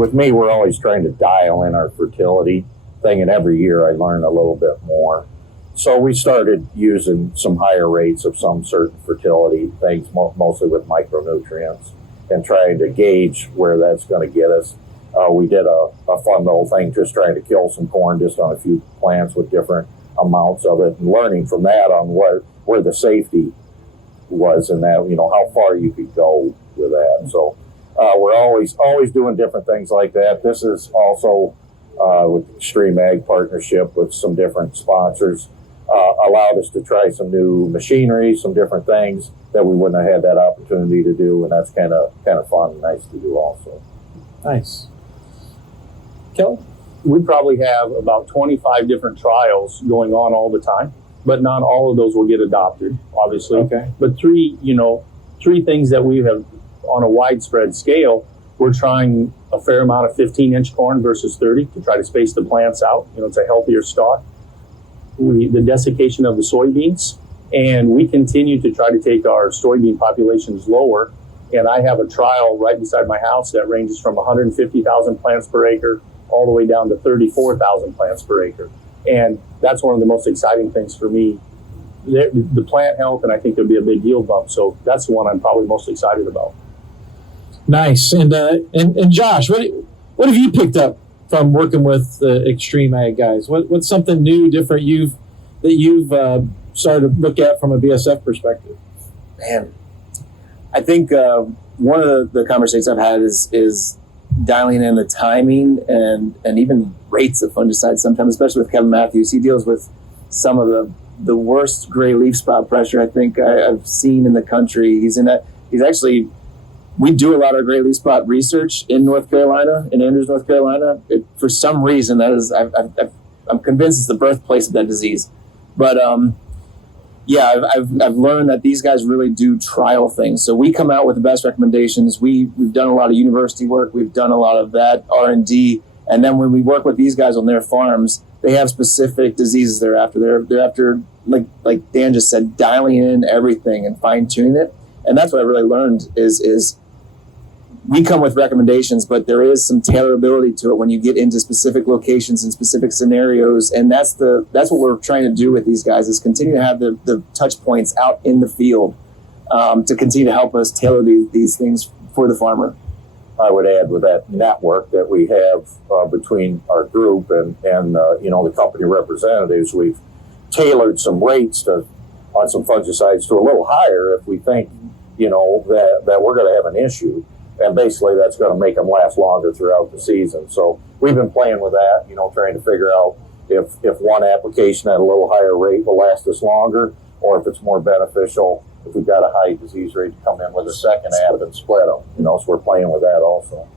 with me, we're always trying to dial in our fertility thing, and every year I learn a little bit more. So we started using some higher rates of some certain fertility things, mostly with micronutrients, and trying to gauge where that's going to get us. We did a fun little thing just trying to kill some corn just on a few plants with different amounts of it, and learning from that on where the safety was in that, how far you could go with that. So we're always doing different things like that. This is also with Extreme Ag Partnership with some different sponsors, allowed us to try some new machinery, some different things that we wouldn't have had that opportunity to do, and that's kind of fun and nice to do also. Nice. Kelly? We probably have about 25 different trials going on all the time, but not all of those will get adopted, obviously. Okay. But three things that we have on a widespread scale, we're trying a fair amount of 15-inch corn versus 30 to try to space the plants out. It's a healthier stalk. The desiccation of the soybeans, and we continue to try to take our soybean populations lower. And I have a trial right beside my house that ranges from 150,000 plants per acre all the way down to 34,000 plants per acre. And that's one of the most exciting things for me, the plant health, and I think there'll be a big yield bump. So that's the one I'm probably most excited about. Nice. And Josh, what have you picked up from working with the Extreme Ag guys? What's something new, different that you've started to look at from a BASF perspective? Man, I think one of the conversations I've had is dialing in the timing and even rates of fungicides sometimes, especially with Kevin Matthews. He deals with some of the worst gray leaf spot pressure I think I've seen in the country. He's actually, we do a lot of gray leaf spot research in North Carolina, in Andrews, North Carolina. For some reason, that is, I'm convinced it's the birthplace of that disease. But yeah, I've learned that these guys really do trial things. So we come out with the best recommendations. We've done a lot of university work. We've done a lot of that R&D. And then when we work with these guys on their farms, they have specific diseases they're after. They're after, like Dan just said, dialing in everything and fine tuning it. And that's what I really learned is we come with recommendations, but there is some tailorability to it when you get into specific locations and specific scenarios. And that's what we're trying to do with these guys, is continue to have the touch points out in the field to continue to help us tailor these things for the farmer. I would add, with that network that we have between our group and the company representatives, we've tailored some rates on some fungicides to a little higher if we think that we're going to have an issue. And basically, that's going to make them last longer throughout the season. So we've been playing with that, trying to figure out if one application at a little higher rate will last us longer, or if it's more beneficial if we've got a high disease rate to come in with a second add and split them. So we're playing with that also.